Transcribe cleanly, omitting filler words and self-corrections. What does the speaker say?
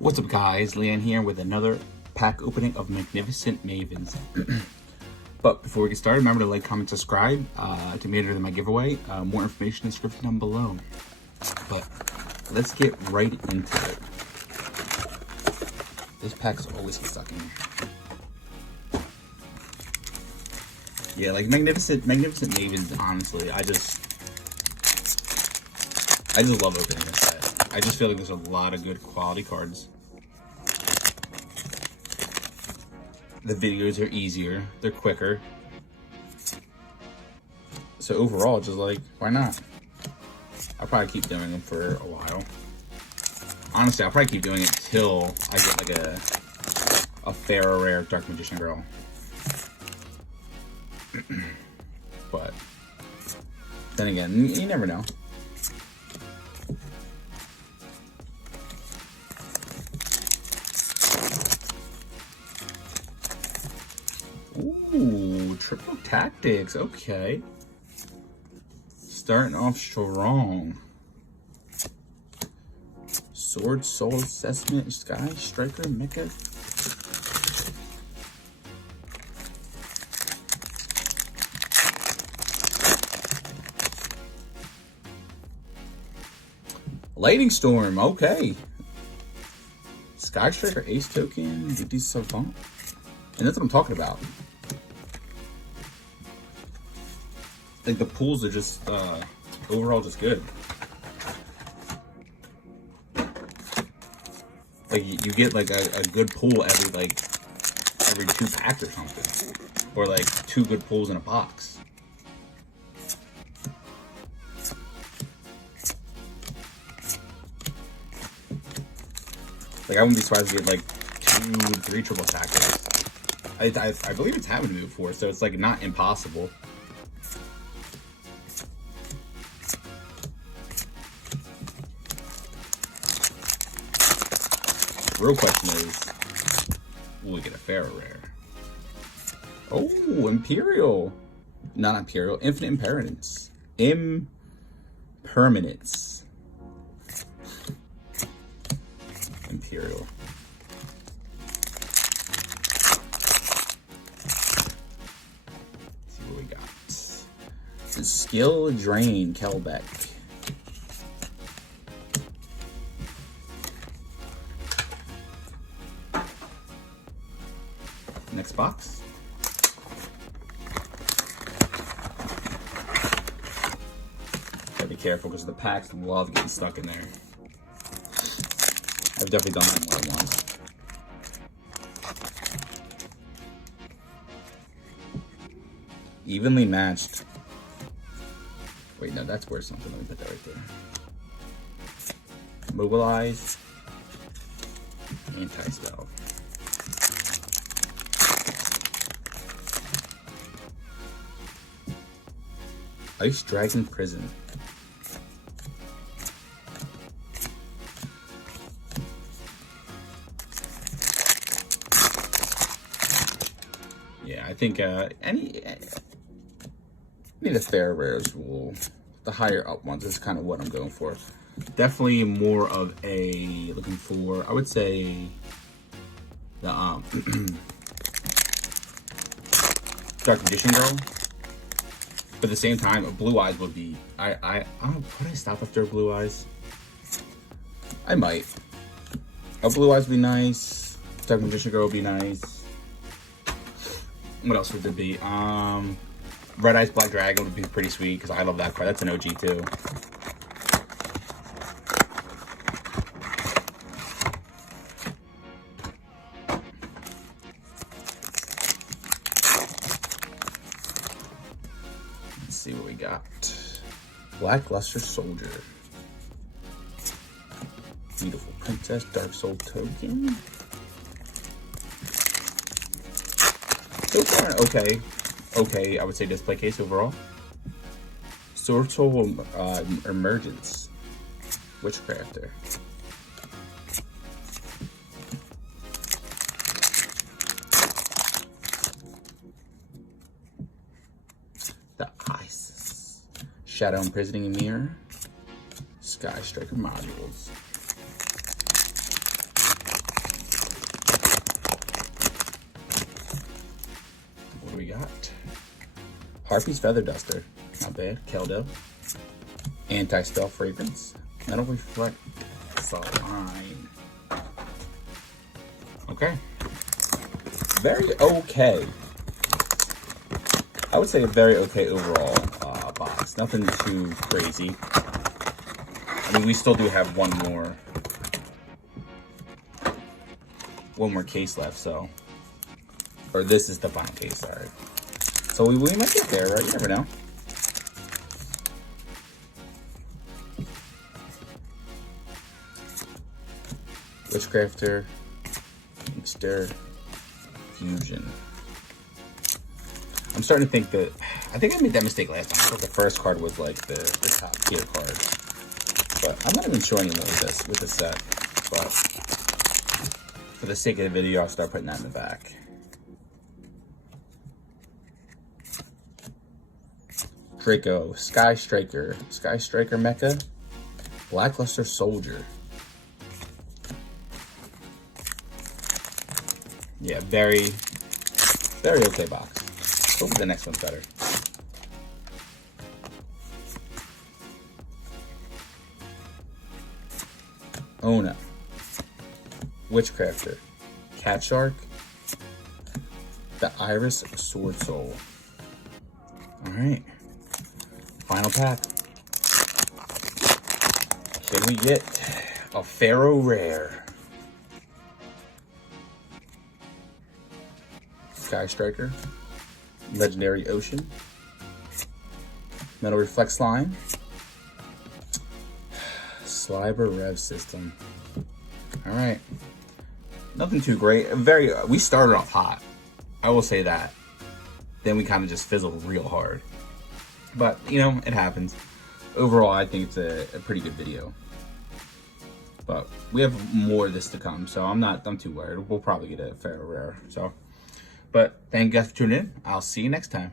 What's up guys, Leanne here with another pack opening of Magnificent Mavens. But before we get started, remember to like, comment, subscribe to be entered in my giveaway. More information in the description down below. But let's get right into it. This pack's always stuck in here. Yeah, like Magnificent Mavens, honestly, I just love opening this set. I just feel like there's a lot of good quality cards. The videos are easier, they're quicker. So overall, just like, why not? I'll probably keep doing them for a while. Honestly, I'll probably keep doing it till I get like a fair or rare Dark Magician Girl. But then again, you never know. Ooh, triple tactics, okay. Starting off strong. Sword, Soul Assessment, Sky Striker, Mecha. Lightning Storm, okay. Sky Striker, Ace Token, DD Savant. And that's what I'm talking about. Like the pools are just overall just good. Like you get like a good pool every 2 packs or something, or like 2 good pools in a box. Like I wouldn't be surprised to get like 2, 3 triple tactics. I believe it's happened to me before, so it's like not impossible. Real question is, will we get a fair or rare? Oh, Imperial. Not Imperial, Infinite Impermanence. Impermanence. Imperial. Let's see what we got. Skill Drain, Kelbeck. Next box. Gotta be careful because the packs love getting stuck in there. I've definitely done that more than once. Evenly matched. Wait, no, that's worth something. Let me put that right there. Mobilize. Anti-spell. Ice Dragon Prison. Yeah, I think any of the fair rares will, the higher up ones is kind of what I'm going for. Definitely more of a looking for, I would say the Dark Magician Girl. But at the same time, a Blue Eyes would be, I don't know, would I stop after a Blue Eyes? I might. A Blue Eyes would be nice. Dark Magician Girl would be nice. What else would there be? Red Eyes Black Dragon would be pretty sweet because I love that card. That's an OG too. Let's see what we got. Blackluster Soldier. Beautiful Princess, Dark Soul Token. So far, okay, I would say display case overall. Sword Soul Emergence. Witchcrafter. The Isis. Shadow Imprisoning Mirror. Sky Striker modules. Harpy's Feather Duster. Not bad. Keldo. Anti-Spell Fragrance. Metal Reflect Saline. Okay. Very okay. I would say a very okay overall box. Nothing too crazy. I mean, we still do have one more case left, so. Or this is the final case, sorry. So we might get there, right? You never know. Witchcrafter, Inkster, Fusion. I'm starting to think that, I think I made that mistake last time. I thought the first card was like the top tier card. But I'm not even sure anymore with this set. But for the sake of the video, I'll start putting that in the back. Draco, Sky Striker Mecha, Blackluster Soldier. Yeah, very okay box. Hopefully the next one's better. Ona, Witchcrafter, Cat Shark, the Iris Sword Soul. Alright. Final pack. Can we get a Pharaoh Rare? Sky Striker, Legendary Ocean, Metal Reflect Slime, Sliber Rev System. Alright. Nothing too great. We started off hot. I will say that. Then we kind of just fizzled real hard. But, you know, it happens. Overall, I think it's a pretty good video. But we have more of this to come, so I'm too worried. We'll probably get a Pharaoh Rare. So, but thank you guys for tuning in. I'll see you next time.